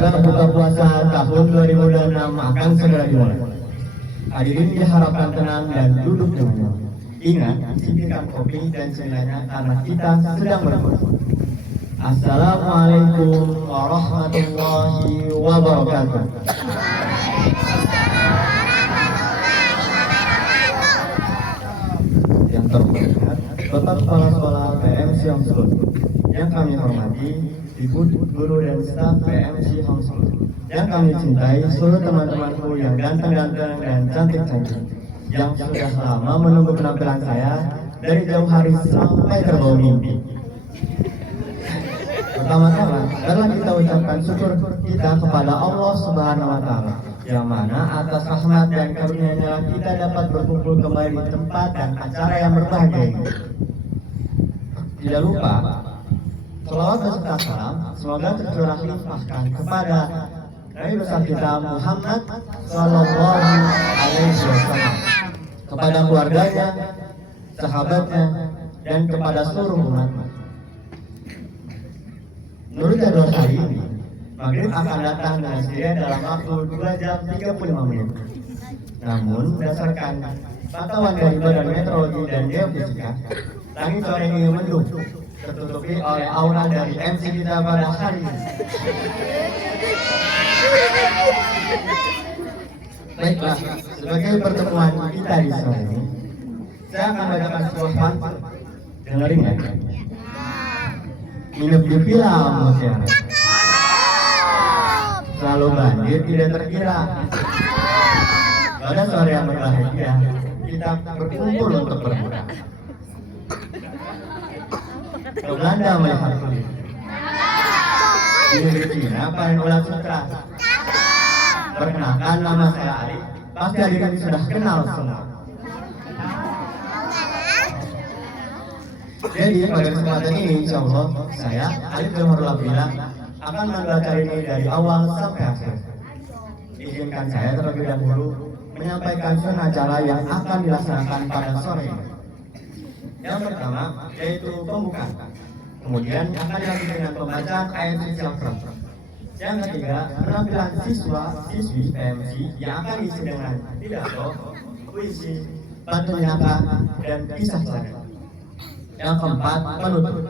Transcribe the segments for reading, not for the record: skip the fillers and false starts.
Acara buka puasa tahun 2006 akan segera dimulai. Hadirin diharapkan tenang dan duduk nyaman. Ingat, sediakan kopi dan cemilannya karena kita sedang berpuasa. Assalamualaikum warahmatullahi wabarakatuh. Yang terhormat, Bapak Kepala Sekolah PMC Homeschool. Yang kami hormati, Ibu guru dan staf PMC Homeschool. Yang kami cintai seluruh teman-temanku yang ganteng-ganteng dan cantik-cantik, yang sudah lama menunggu penampilan saya dari jauh hari sampai terbawa mimpi. Pertama-tama, marilah kita ucapkan syukur kita kepada Allah Subhanahu wa Ta'ala, yang mana atas rahmat dan karunia-Nya kita dapat berkumpul kembali di tempat dan acara yang berbahagia ini. Tidak lupa, selawat beserta salam semoga tercurah limpahkan kepada Nabi besar kita Muhammad Sallallahu Alaihi Wasallam, kepada keluarganya, sahabatnya, dan kepada seluruh umat. Menurut jadwal hari ini, maghrib akan datang dengan sendirian dalam waktu 2 jam 35 menit. Namun, berdasarkan pantauan dari Badan Meteorologi dan Geofisika, langit sore ini mendung, tertutupi oleh aura dari MC kita pada hari ini. Baiklah, sebagai pertemuan kita di sore ini, saya akan bacakan sebuah pantun. Dengerin ya. Nginep di villa Mutiara, selalu banjir tidak terkira. Pada sore yang berbahagia, kita berkumpul untuk berbuka. Ke Belanda melihat kulit, di Filipina panen ulat sutra. Perkenalkan, nama saya Ari, pasti hadirin sudah kenal semua. Jadi pada kesempatan ini, insya Allah, saya Alif Jamhurullah bilang akan membaca ini dari awal sampai akhir. Izinkan saya terlebih dahulu menyampaikan sunnah acara yang akan dilaksanakan pada sore ini. Yang pertama yaitu pembukaan. Kemudian akan dilanjutkan dengan pembacaan ayat suci Al-Quran. Yang ketiga, penampilan siswa-siswi PMC yang akan diisi dengan pidato, puisi, pantun nyata, dan kisah cerita. Yang keempat, penutup.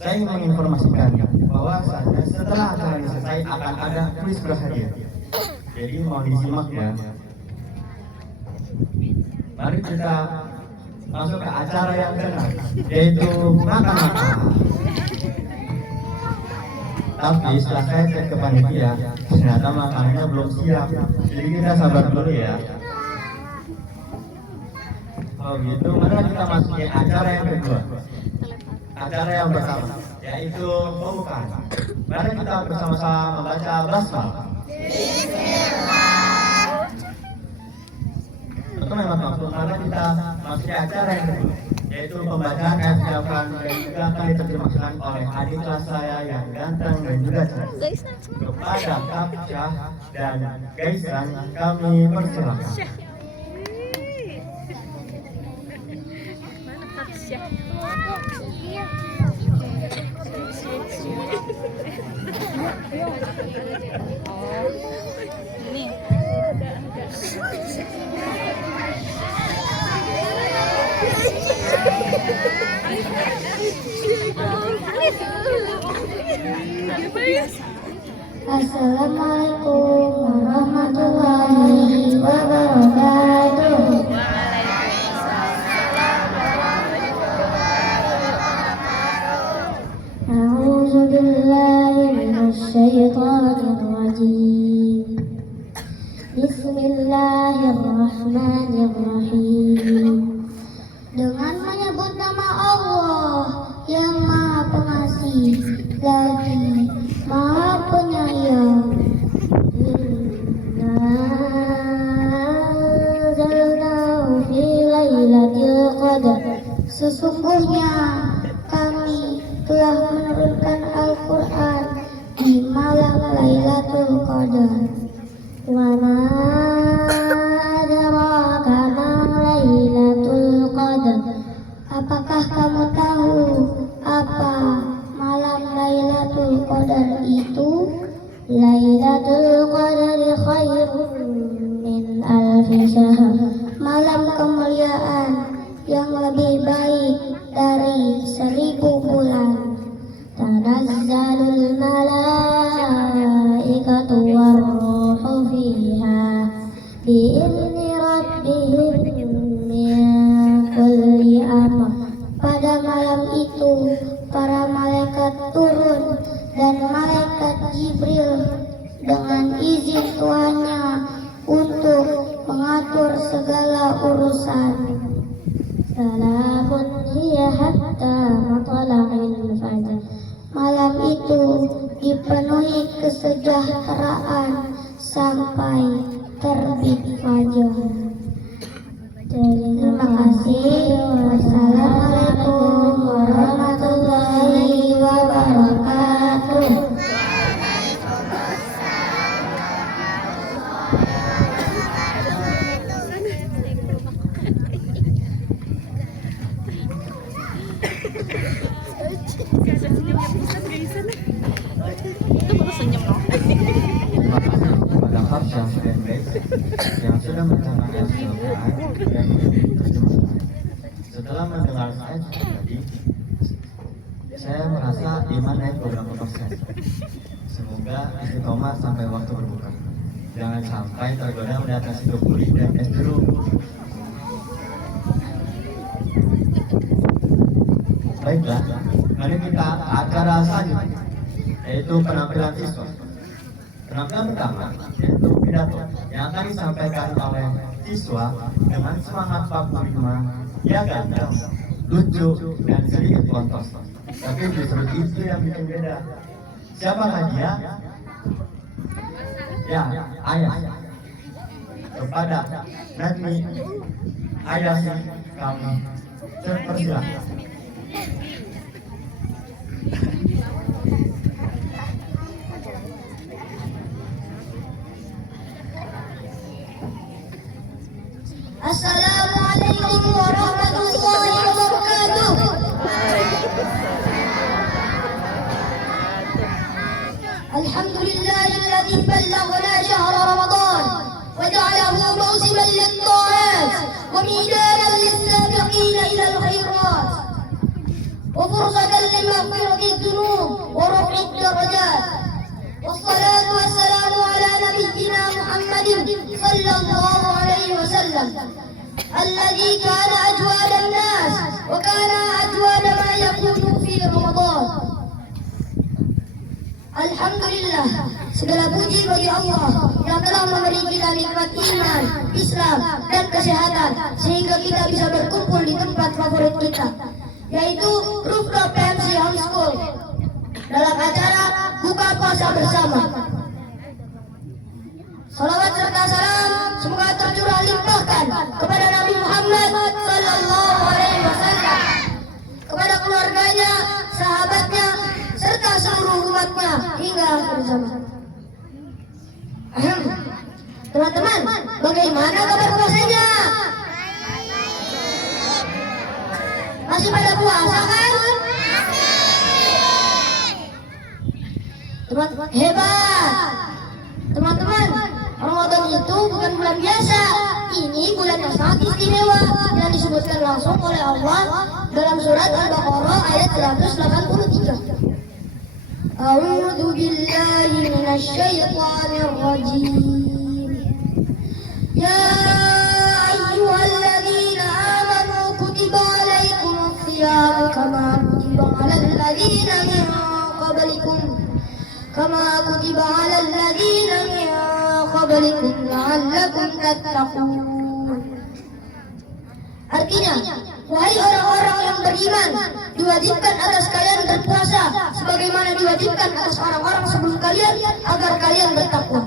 Saya ingin menginformasikan bahwa setelah acara ini selesai akan ada kuis berhadiah. Jadi mau disimak ya. Mari kita masuk ke acara yang kedua, yaitu makan-makan. Tapi setelah saya cek ke panitia, ternyata makanannya belum siap. Jadi kita sabar dulu ya. Oh gitu, mari kita masukin acara yang kedua. Acara yang pertama, yaitu pembukaan. Mari kita bersama-sama membaca basmalah. Untuk langsung, mari kita masuki acara yang kedua, yaitu pembacaan ayat Al-Quran dan juga akan diterjemahkan oleh adik kelas saya yang ganteng dan juga cantik. Kepada Kapsyah dan Gaisan kami persilakan. Assalamualaikum warahmatullahi wabarakatuh. A'udzu billahi minasy syaithanir rajim. Bismillahirrahmanirrahim. Dengan menyebut nama Allah yang Maha Pengasih lagi Maha Penyayang. Inna anzalnahu fi lailatul qadar. Sesungguhnya kami telah menurunkan Al-Quran di malam Lailatul Qadar. Wa ma adraka ma Lailatul Qadar. Apakah kamu tahu apa malam Lailatul Qadar itu? Lailatul Qadri khairun min alfi syahr. Malam kemuliaan yang lebih baik dari 1000 bulan. Tanazzalul malaikatu warruhu fiha bi'izni rabbihim min kulli amr. Pada malam itu para malaikat turun dan malaikat Jibril dengan izin Tuhannya untuk mengatur segala urusan. Salamun hiya hatta matla'il fajr. Malam itu dipenuhi kesejahteraan sampai terbit fajar. Terima kasih. Wassalamualaikum warahmatullahi wabarakatuh. Pada Hafsah dan Bek yang sudah mencanangkan Al-Quran dan terjemahkan. Setelah mendengar saya tadi, saya merasa iman naik beberapa persen. Semoga istiqomah sampai waktu berbuka. Jangan sampai tergoda mendatasi dukuli dan es jeruk. Baiklah, mari kita acara selanjutnya, yaitu penampilan siswa. Penampilan pertama yaitu pidato yang akan disampaikan oleh siswa dengan semangat 45 ya ganteng, lucu dan sedikit lontos. Tapi justru itu yang bikin beda. Siapakah dia? Ya, ayah. Kepada Nadmi Ayasi kami terpersilahkan. Assalamualaikum warahmatullahi wabarakatuh. Alhamdulillahilladzi ballaghana syahra Ramadan wa ja'alahu mawsiman lit-ta'at wa midanan lis-sabiqina ila al-khairat wa fursatan limaghfirati adh-dhunub wa raf'i ad-darajat. Wassalatu wassalamu ala nabiyyina Muhammadin sallallahu alaihi wasallam alladzi kana ajwada an-nas wa kana ajwada ma yakunu fi Ramadan. Alhamdulillah, segala puji bagi Allah yang telah memberi kita nikmat iman, Islam, dan kesehatan sehingga kita bisa berkumpul di tempat favorit kita, yaitu Rooftop PMC Homeschool dalam acara buka puasa bersama. Salawat serta salam semoga tercurah limpahkan kepada Nabi Muhammad sallallahu alaihi wasallam, kepada keluarganya, sahabatnya, serta seluruh umatnya hingga akhir zaman. Teman-teman, bagaimana kabar puasanya? Masih pada puasa kan? Teman-teman, hebat. Teman-teman, Ramadan itu bukan bulan biasa. Ini bulan yang sangat istimewa yang disebutkan langsung oleh Allah dalam surat Al-Baqarah ayat 183. A'udzu billahi minasy syaithanir rajim. Ya ayyuhalladzina amanu kutiba alaikumus shiyam kama kutiba alal ladzina min qablikum la'allakum tattaqun. Artinya, wahai orang-orang yang beriman, diwajibkan atas kalian berpuasa sebagaimana diwajibkan atas orang-orang sebelum kalian agar kalian bertakwa.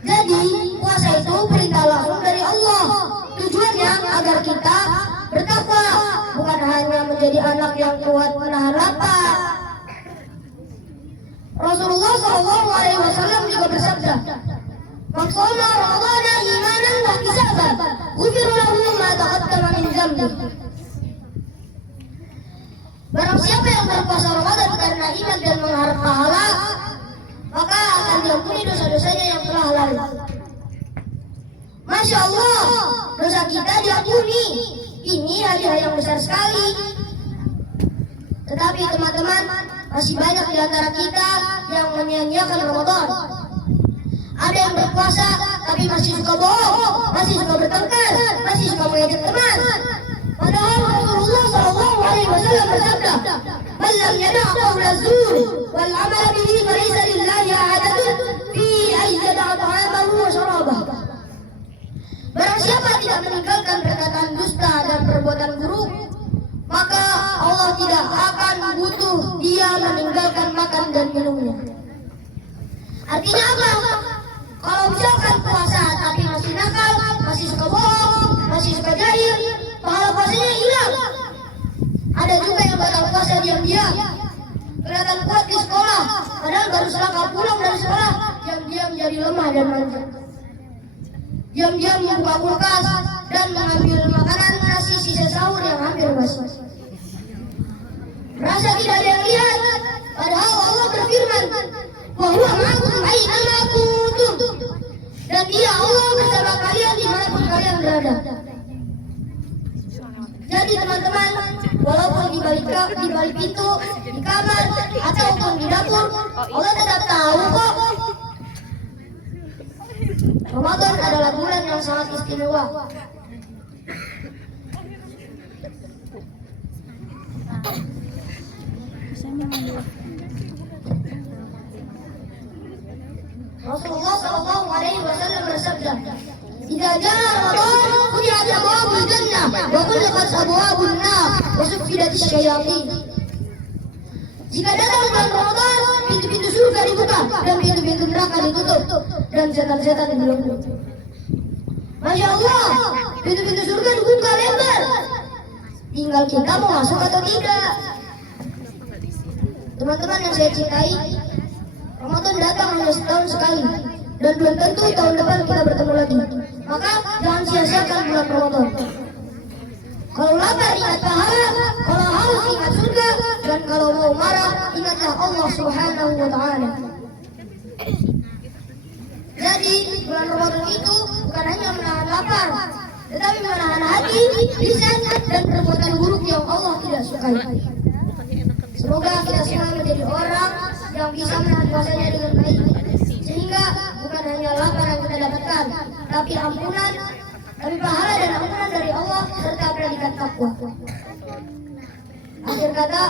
Jadi, puasa itu perintah langsung dari Allah. Tujuannya agar kita bertakwa, bukan hanya menjadi anak yang kuat menahan lapar. Rasulullah SAW juga bersabda, "Man shoma Ramadana imanan wa ihtisaban, ghufira lahu ma taqaddama min dzambi." Barang siapa yang berpuasa Ramadan karena iman dan mengharap pahala, Masya Allah, dosa kita diampuni. Ini hadiah yang besar sekali. Tetapi teman-teman, masih banyak di antara kita yang menyia-nyiakan Ramadan. Ada yang berpuasa tapi masih suka bohong, masih suka bertengkar, masih suka mengejek teman. Padahal Rasulullah SAW bersabda, "Man lam yada' qawla zur wal 'amala bihi falaysa lillahi hajatun fi an yada'a ta'amahu wa syarabahu." Barang siapa tidak meninggalkan perkataan dusta dan perbuatan buruk, maka Allah tidak akan butuh dia meninggalkan makan dan minumnya. Artinya apa? Kalau misalkan puasa tapi masih nakal, masih suka bohong, masih suka jahil, pahala puasanya hilang. Ada juga yang batal puasa diam-diam, kelihatan kuat di sekolah, padahal baru selangkah pulang dari sekolah, diam-diam jadi lemah dan manja. Diam-diam membuka kulkas dan mengambil makanan nasi sisa sahur yang hampir basi. Merasa tidak ada yang lihat, padahal Allah berfirman, "Wa huwa ma'akum aina ma kuntum." Dan Dia Allah bersama kalian dimanapun kalian berada. Jadi teman-teman, walaupun di balik pintu, di kamar, ataupun di dapur, Allah tetap tahu kok. Ramadan adalah bulan yang sangat istimewa. Rasulullah SAW bersabda, "Jika jaa Ramadan, futihat abwaabul jannah wa ghulqat abwaabun nar wa suffidatis syayatin." Jika datang bulan Ramadan, pintu-pintu surga dibuka dan pintu-pintu neraka ditutup dan setan-setan dibelenggu. Masya Allah, pintu-pintu surga dibuka lebar. Tinggal kita mau masuk atau tidak. Teman-teman yang saya cintai, Ramadan datang hanya setahun sekali dan belum tentu tahun depan kita bertemu lagi. Maka jangan sia-siakan bulan Ramadan. Kalau lapar ingat pahala, kalau haus ingat surga, dan kalau mau marah ingatlah Allah Subhanahu wa Ta'ala. Jadi bulan Ramadan itu bukan hanya menahan lapar, tetapi menahan hati, lisan, dan perbuatan buruk yang Allah tidak sukai. Semoga kita semua menjadi orang yang bisa menahan puasanya dengan baik, sehingga bukan hanya lapar yang kita dapatkan, tapi ampunan, tapi pahala dan ampunan dari Allah serta predikat takwa. Akhir kata,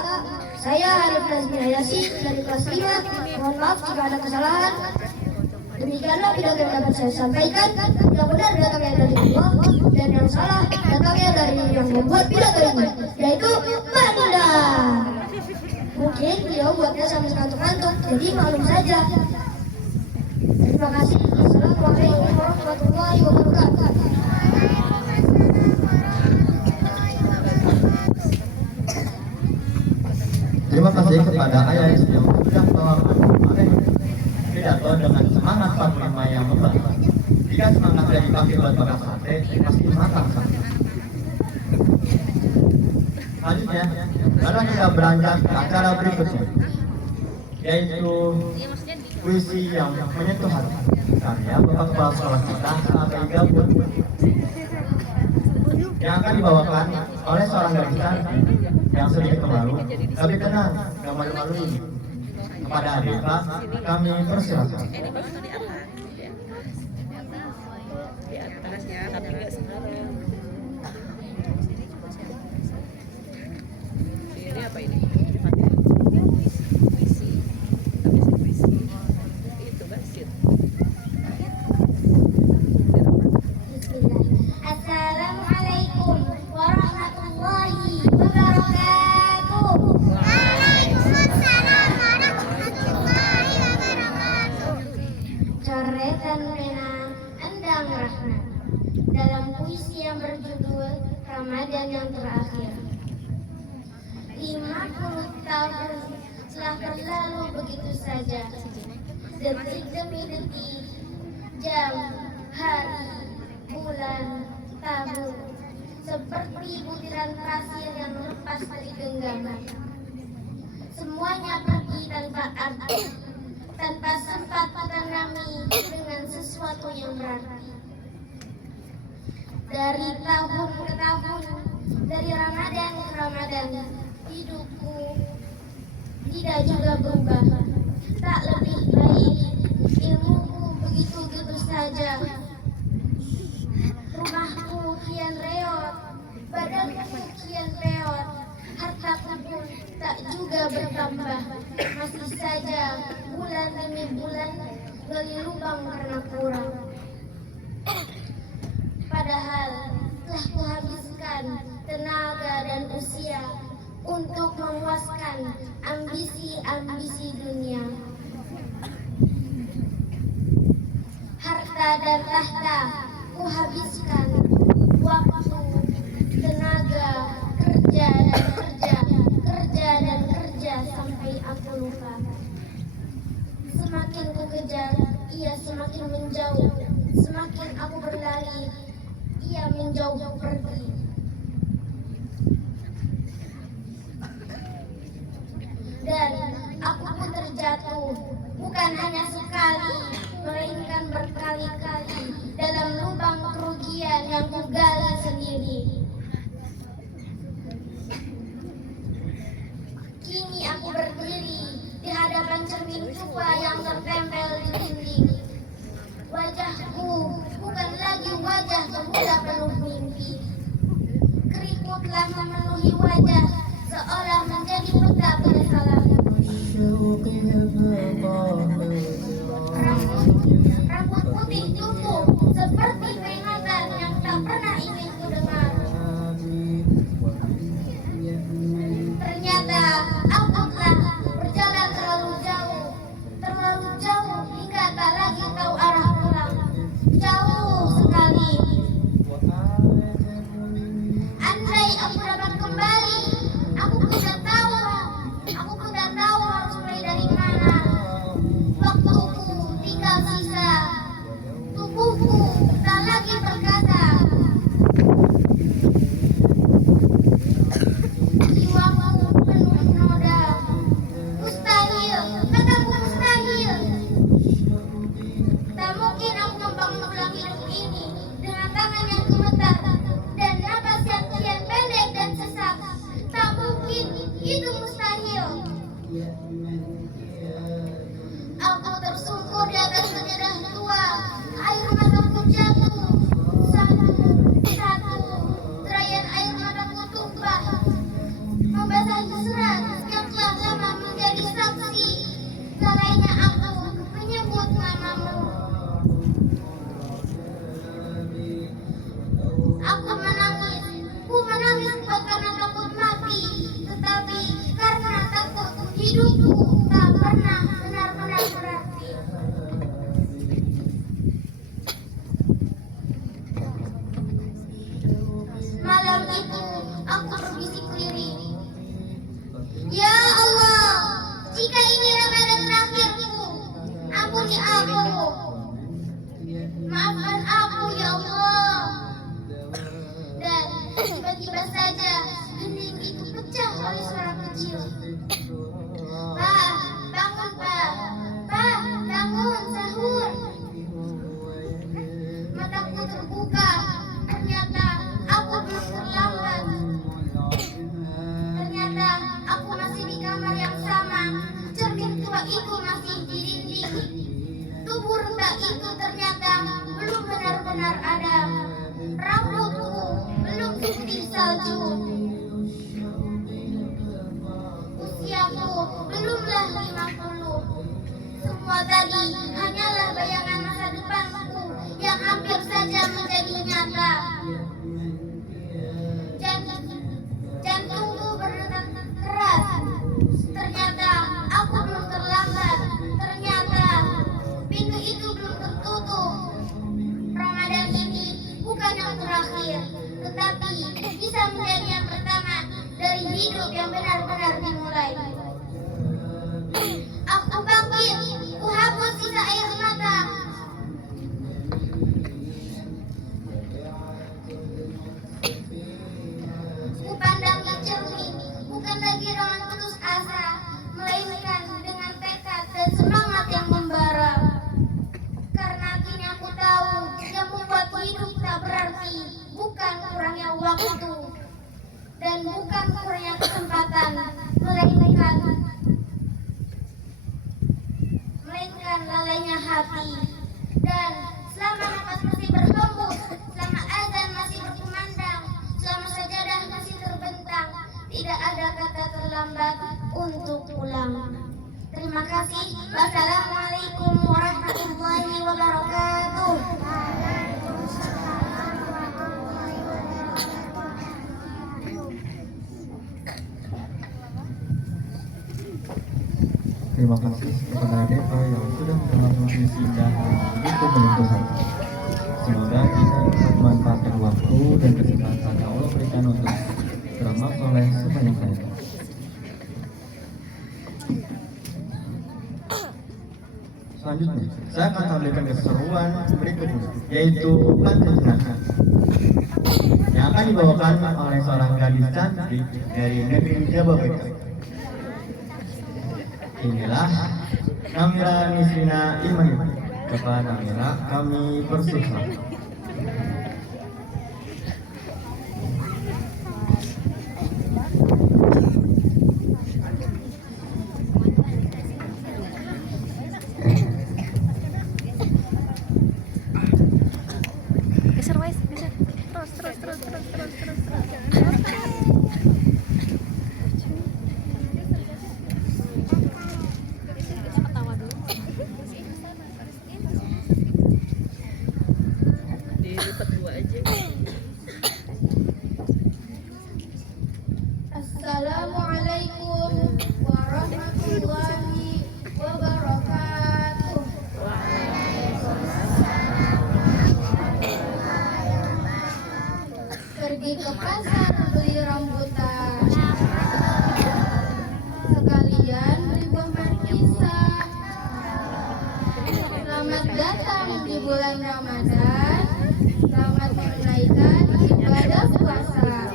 saya Arif Nazmi Hayasi dari kelas 5. Mohon maaf jika ada kesalahan. Demikianlah pidato yang dapat saya sampaikan. Yang benar datangnya dari Allah, dan yang salah datangnya dari yang membuat pidato ini, yaitu Mbak Nunda. Mungkin beliau buatnya sampai ngantuk-ngantuk, jadi maklum saja. Terima kasih. Assalamualaikum warahmatullahi wabarakatuh. Terima kasih kepada ayah yang sudah membawakan pidato dengan semangat 45 yang membaik. Jika semangat yang dipakai buat bakar sate, pasti matang sate. Selanjutnya, mari kita beranjak ke acara berikutnya, yaitu puisi yang menyentuh hati karya Bapak Kepala Sekolah kita, Pak Gabun, yang akan dibawakan oleh seorang gadis cantik yang sedikit malu, tapi tenang, gak malu-maluin. Kepada Adita, kami persilakan. Assalamualaikum warahmatullahi wabarakatuh. Waalaikumsalam warahmatullahi wabarakatuh. Coretan pena Endang Rahmat dalam puisi yang berjudul Ramadan yang Terakhir. 50 tahun telah berlalu begitu saja, detik demi detik, jam, hari, bulan, tahun, seperti butiran pasir yang lepas dari genggaman. Semuanya pergi tanpa arti, tanpa sempat ditanami dengan sesuatu yang berarti. Dari tahun ke tahun, dari Ramadan ke Ramadan, hidupku tidak juga berubah. Tak lebih baik, ilmuku begitu-begitu saja. Rumahku kian reot, badanku kian peot, hartaku pun tak juga bertambah. Masih saja bulan demi bulan gali lubang karena kurang. Padahal telah kuhabiskan tenaga dan usia untuk memuaskan ambisi-ambisi dunia. Harta dan tahta kuhabiskan, waktu, tenaga, kerja dan kerja, kerja dan kerja sampai aku lupa. Semakin ku kejar, ia semakin menjauh. Semakin aku berlari, ia menjauh pergi. Dan aku pun terjatuh, bukan hanya sekali, melainkan berkali-kali dalam lubang kerugian yang kugali sendiri. Kini aku berdiri di hadapan cermin tua yang tertempel di dinding. Wajahku bukan lagi wajah pemuda penuh mimpi. Keriput telah memenuhi wajah, seolah menjadi peta penyesalan. Rambut putih tumbuh seperti peringatan yang tak pernah ingin ku dengar. Ternyata aku telah berjalan terlalu jauh hingga tak lagi tahu arah pulang. Jauh sekali. Andai aku dapat kembali, aku pun tak tahu harus mulai dari mana. Waktuku tinggal sisa, tubuhku tak lagi perkasa. Jiwaku penuh noda. Mustahil, kataku mustahil. Tak mungkin aku membangun ulang hidup ini dengan tangan yang gemetar dan napas yang kian pendek dan sesak. Tak mungkin, itu mustahil. Aku tersungkur di atas sejadah tua, air mataku jatuh. Satu, derayan air mataku tumpah, membasahi surat yang telah lama menjadi saksi. Lalainya aku menyebut namamu. Aku menangis bukan karena takut mati, tetapi karena takut hidupku tak pernah benar-benar berarti. Malam itu aku berbisik diri, ya Allah, jika ini Ramadan terakhirku, ampuni aku, maafkan aku ya Allah. Dan tiba-tiba saja hening itu pecah oleh suara kecil. Pak, bangun Pak, bangun sahur. Mataku terbuka, ternyata aku belum terlambat. Ternyata aku masih di kamar yang sama, cermin tua itu masih di dinding. Tubuh rendah itu ternyata belum benar-benar ada. Rambutku belum putih salju. Usiaku belumlah 50. Semua tadi hanyalah bayangan masa depanku yang hampir saja menjadi nyata. Jantungku berdetak keras. Ternyata aku belum terlambat. Ternyata pintu itu belum tertutup. Ramadan ini bukan yang terakhir, tetapi bisa menjadi yang pertama dari hidup yang benar-benar dimulai. Aku bangkit, ku hapus sisa air mata. dan bukan kurangnya kesempatan, melainkan lalainya hati. Dan selama nafas masih berhembus, selama azan masih berkumandang, selama sajadah masih terbentang, tidak ada kata terlambat untuk pulang. Terima kasih. Wassalamualaikum warahmatullahi wabarakatuh. Terima kasih kepada Deva yang sudah melakukan misi dan begitu menyentuh hati. Semoga kita dapat memanfaatkan waktu dan kesempatan yang Allah berikan untuk beramal soleh sebanyak-banyaknya. Selanjutnya, saya akan tampilkan keseruan berikutnya, yaitu pantun jenazah yang akan dibawakan oleh seorang gadis cantik dari negeri Jabodetabek. Inilah Namira Nisrina Imani. Bapak Namira, kami persilahkan. Geser wes, geser. Terus. Ketawa dulu. Dilipat dua aja. Assalamualaikum warahmatullahi wabarakatuh. Pergi ke pasar beli rambutan, sekalian beli buah markisa. Selamat datang di bulan Ramadan, selamat menunaikan ibadah puasa.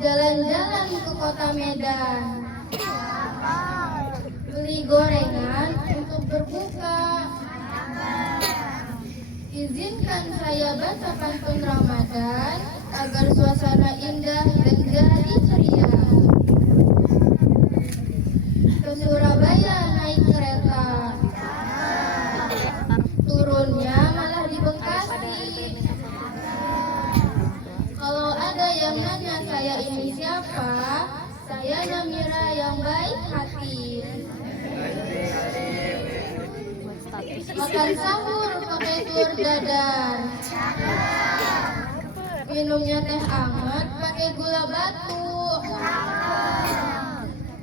Jalan-jalan ke kota Medan, beli gorengan untuk berbuka. Izinkan saya baca pantun Ramadan agar suasana indah dan jadi ceria. Ke Surabaya naik kereta, turunnya malah di Bekasi. Kalau ada yang nanya saya ini siapa, saya Namira yang baik hati. Makan sahur pakai telur dadar, minumnya teh anget pakai gula batu.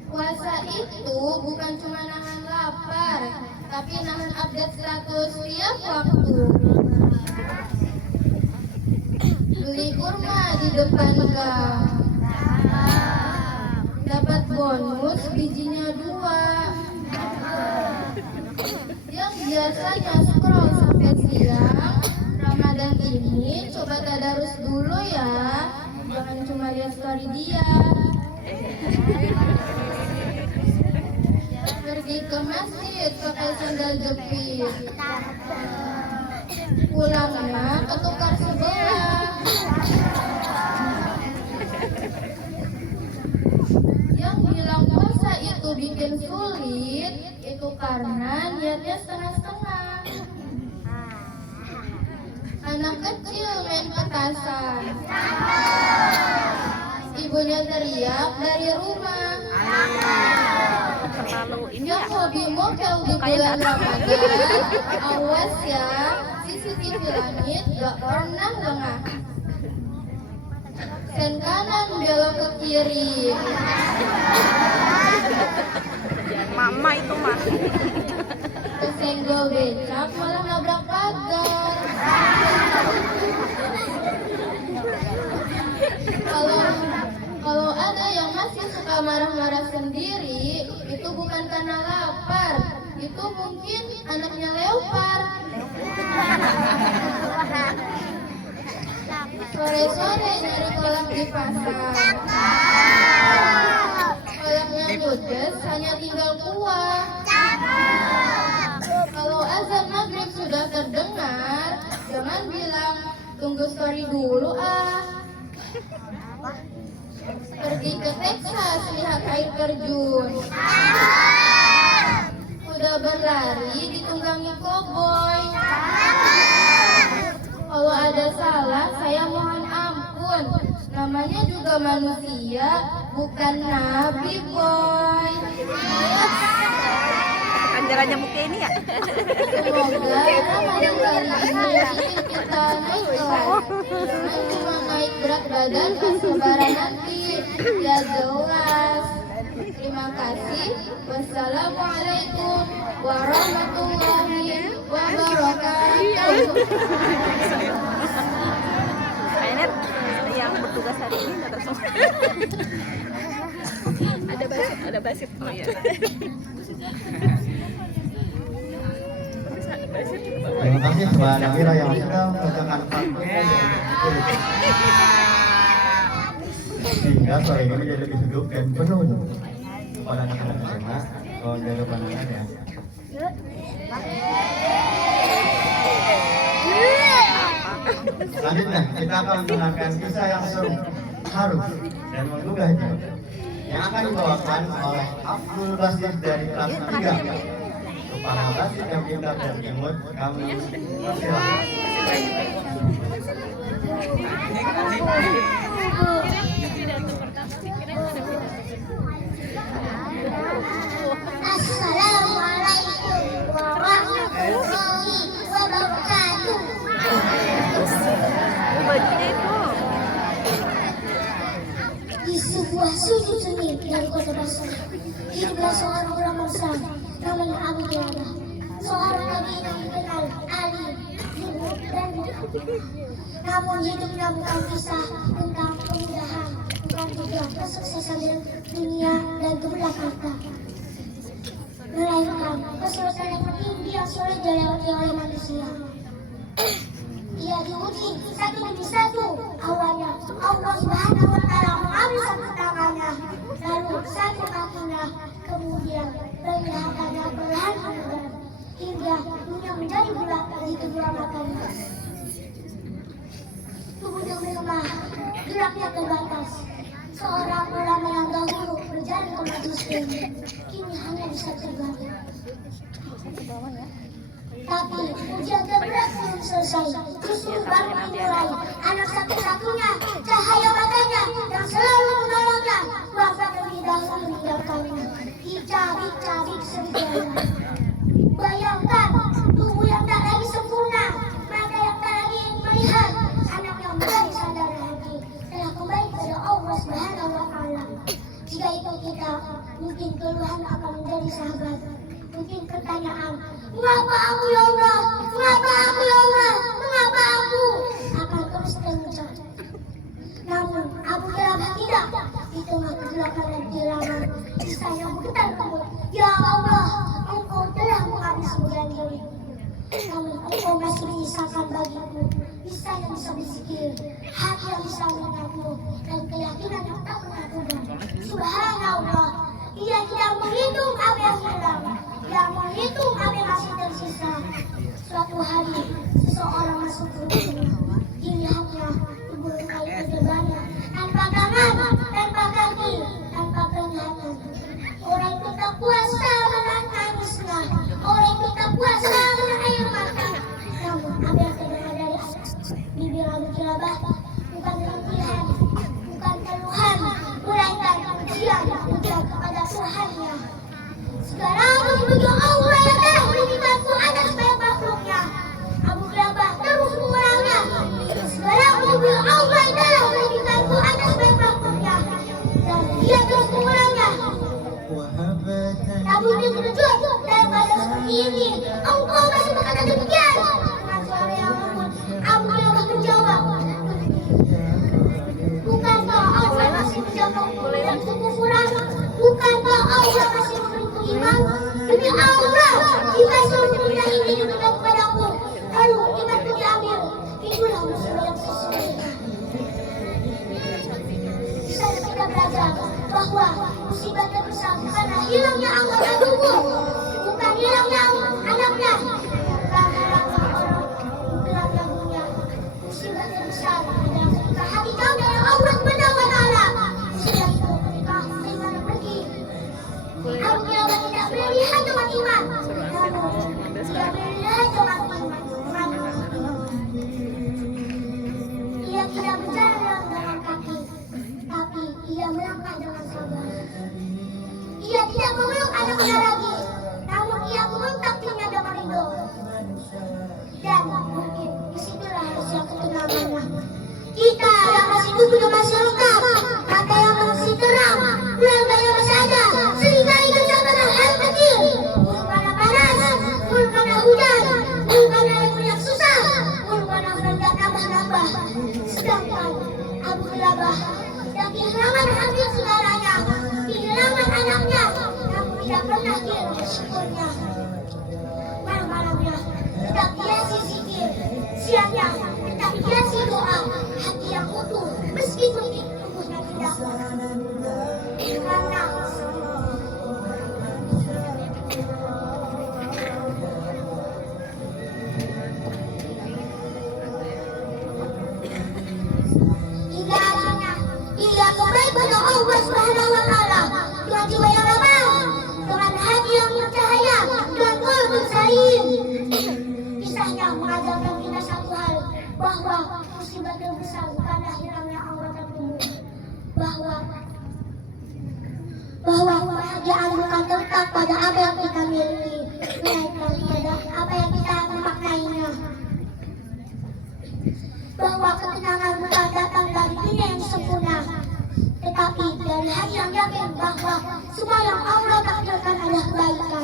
Puasa itu bukan cuma nahan lapar, tapi nahan update status tiap waktu. Beli kurma di depan gang, dapat bonus bijinya 2. Yang biasanya scroll sampai siang, Ramadan ini coba tadarus dulu ya, jangan cuma lihat story dia. Pergi ke masjid pakai sandal jepit, pulangnya ketukar sebelah. Yang bilang puasa itu bikin sulit, itu karena niatnya setengah-setengah. Anak kecil main petasan, ibunya teriak dari rumah. Yang hobi mokel di bulan Ramadan, awas ya, CCTV langit gak pernah lengah. Sen kanan belok ke kiri, Mama itu mah. kesenggol becak malah nabrak pagar. Kalau ada yang masih suka marah-marah sendiri, itu bukan karena lapar, itu mungkin anaknya leopard. Sore-sore nyari kolak di pasar, kolaknya ludes hanya tinggal kuah. Kalau azan maghrib sudah terdengar, jangan bilang tunggu story dulu ah. Pergi ke Texas lihat air terjun. Udah berlari ditunggangi koboi. Kalau ada salah saya mohon ampun. Namanya juga manusia, bukan nabi, boy. Anjarannya bukti ini ya? Semoga Ramadan kali ini bikin kita naik kelas. Jangan cuma naik berat badan pas lebaran nanti. Ya jelas. Terima kasih. Wassalamualaikum warahmatullahi wabarakatuh. Kayaknya yang bertugas hari ini nggak tersebut. Ada basit. Oh iya. Terima kasih Mbak Nafira yang sudah membacakan pantun sehingga sore ini menjadi lebih sejuk dan penuh pada anak-anak SMA. Kalau jaga pandangan ya. Selanjutnya kita akan mendengarkan kisah yang seru, haru, dan menggugah jiwa yang akan dibawakan oleh Abdul Basit dari kelas 3. Para basit yang pintar dan imut, kami persilakan. Assalamualaikum warahmatullahi wabarakatuh. Bajunya itu. Di sebuah sudut sunyi dari kota Basra, hiduplah seorang ulama besar namanya Abu Jalabah. Seorang nabi yang dikenal alim, zuhud, dan mudah. Namun hidupnya bukan kisah tentang kemudahan, bukan juga kesuksesan di dunia dan gemerlap harta, melainkan kesulitan yang tertinggi yang sulit dilewati oleh manusia. Ia diuji satu demi satu. Awalnya Allah Subhanahu wa Ta'ala mengambil satu tangannya, lalu satu kakinya, kemudian penglihatannya perlahan menurun hingga dunia menjadi gelap dari kedua matanya. Tubuhnya melemah, geraknya terbatas. Seorang ulama yang dahulu berjalan ke majlis ini, kini hanya bisa terbaring. Tapi ujian terberat belum selesai, justru baru dimulai. Anak satu-satunya, cahaya matanya yang selalu menolongnya, wafat lebih dahulu meninggalkannya. Dicabik-cabik serigala. Bayangkan, tubuh yang tak lagi sempurna, mata yang tak lagi melihat, anak yang menjadi sadar hati telah kembali kepada Allah Subhanahu wa Ta'ala. Jika itu kita, mungkin keluhan akan menjadi sahabat. Mungkin pertanyaan, mengapa aku ya Allah? Mengapa aku ya Allah? Mengapa aku? Akan terus terucap. Namun Abu Jalabah tidak. Di tengah kegelapan dan keilaman, kisahnya bergetar kebut. Ya Allah, Engkau telah mengambil sebagian diri. Namun Engkau masih menyisakan bagiku lisan yang bisa berzikir, hati yang bisa mengingatmu, dan keyakinan yang tak pernah pudar. Subhanallah, Dia tidak menghitung apa yang hilang, yang menghitung apa yang masih tersisa. Suatu hari, seseorang masuk ke rumah. Dilihatnya tubuh luka itu berbanyak, tanpa tangan, tanpa kaki, tanpa penglihatan. Orang itu tak kuasa menahan tangisnya, orang itu tak kuasa menahan air mata. Namun apa yang terdengar dari bibir Abu Jalabah bukan rintihan, bukan keluhan, melainkan pujian kepada Tuhannya. Segala puji bagi Allah yang telah menitipkanku atas banyak makhluknya. Abu Jalabah terus mengurangnya. Segala puji bagi Allah yang telah menitipkanku atas banyak makhluknya, dan Dia terus mengurangnya. Namun dia terkejut dalam keadaan seperti ini. Engkau masih berkata demikian? Dengan suara yang lembut, Abu Jalabah menjawab, bukankah Allah masih menjagaku dari kekufuran? Bukankah Allah masih memberiku iman? Demi Allah, jika seluruh dunia ini diberikan kepadaku, lalu imanku diambil, itulah musibah yang sesungguhnya. Bisa kita belajar bahwa musibah terbesar karena hilangnya anggota tubuh, bukan hilangnya anaknya, bukan hilangnya orang, hilangnya dunia. Musibah terbesar adalah ketika hati jauh dari Allah. sahurnya. Malam-malamnya tetap hiasi zikir, siangnya tetap hiasi doa, hati yang utuh meskipun tubuhnya tidak. Karena hingga akhirnya ia kembali pada Allah Subhanahu wa Ta'ala dengan jiwa yang lemah, dengan hati yang bercahaya, dengan qalbun salim. Kisahnya mengajarkan kita satu hal, bahwa musibah terbesar bukanlah hilangnya aurat tubuh, bahwa kebahagiaan bukan terletak pada apa yang kita miliki, melainkan pada apa yang kita memaknainya. Bahwa ketenangan bukan datang dari dunia yang sempurna, tetapi dari hati yang yakin bahwa semua yang Allah takdirkan adalah kebaikan.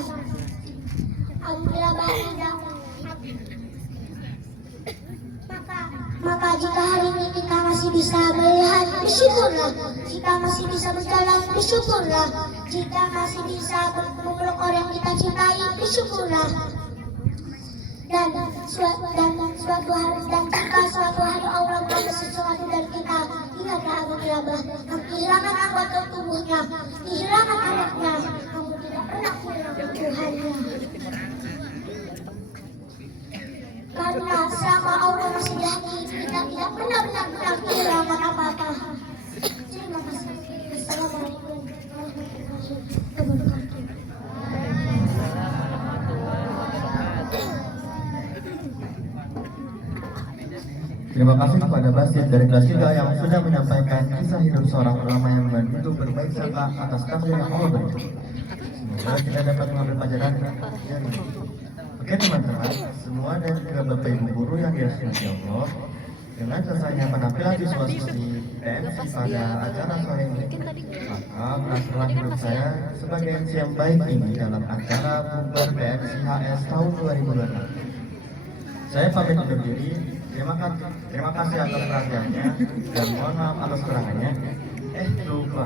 Apabila bahagia, maka jika hari ini kita masih bisa melihat, bersyukurlah. Jika masih bisa berjalan, bersyukurlah. Jika masih bisa memeluk orang yang kita cintai, bersyukurlah. Dan jika suatu hari Allah mengambil sesuatu dari kita, ingatlah Abu Kilabah yang kehilangan anggota tubuhnya, kehilangan anaknya, namun tidak pernah kehilangan Tuhannya. Karena selama Allah masih di hati, kita tidak pernah benar-benar kehilangan apa-apa. Terima kasih. Assalamualaikum warahmatullahi wabarakatuh. Terima kasih kepada Basit dari kelas 3 yang sudah menyampaikan kisah hidup seorang ulama yang begitu berbaik sangka atas takdir yang Allah beri. Semoga kita dapat mengambil pelajaran dari ini. Oke teman-teman, semua dan juga Bapak Ibu guru yang dirahmati Allah, dengan selesainya penampilan siswa seperti PMC pada acara sore ini, maka berakhirlah hidup saya sebagai MC yang baik ini dalam acara Bukber PMC HS tahun 2026. Saya pamit undur diri. Terima kasih atas perhatiannya dan mohon maaf atas kekurangannya. Lupa.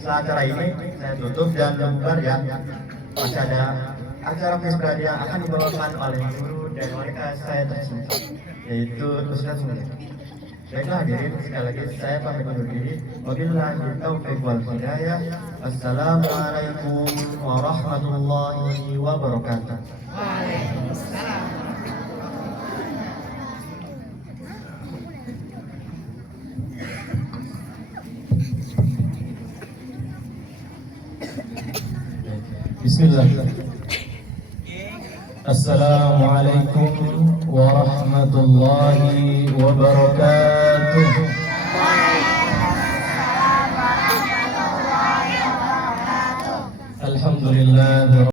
Setelah acara ini saya tutup dan bubar ya. Masih ada acara pribadi yang akan dibawakan oleh guru dan wanita saya tercinta, yaitu Ustaz Mulia. Baiklah hadirin, sekali lagi saya pamit undur diri. Wabillahi taufiq wal hidayah. Assalamualaikum warahmatullahi wabarakatuh. Waalaikumsalam. Bismillah. Assalamualaikum warahmatullahi wabarakatuh.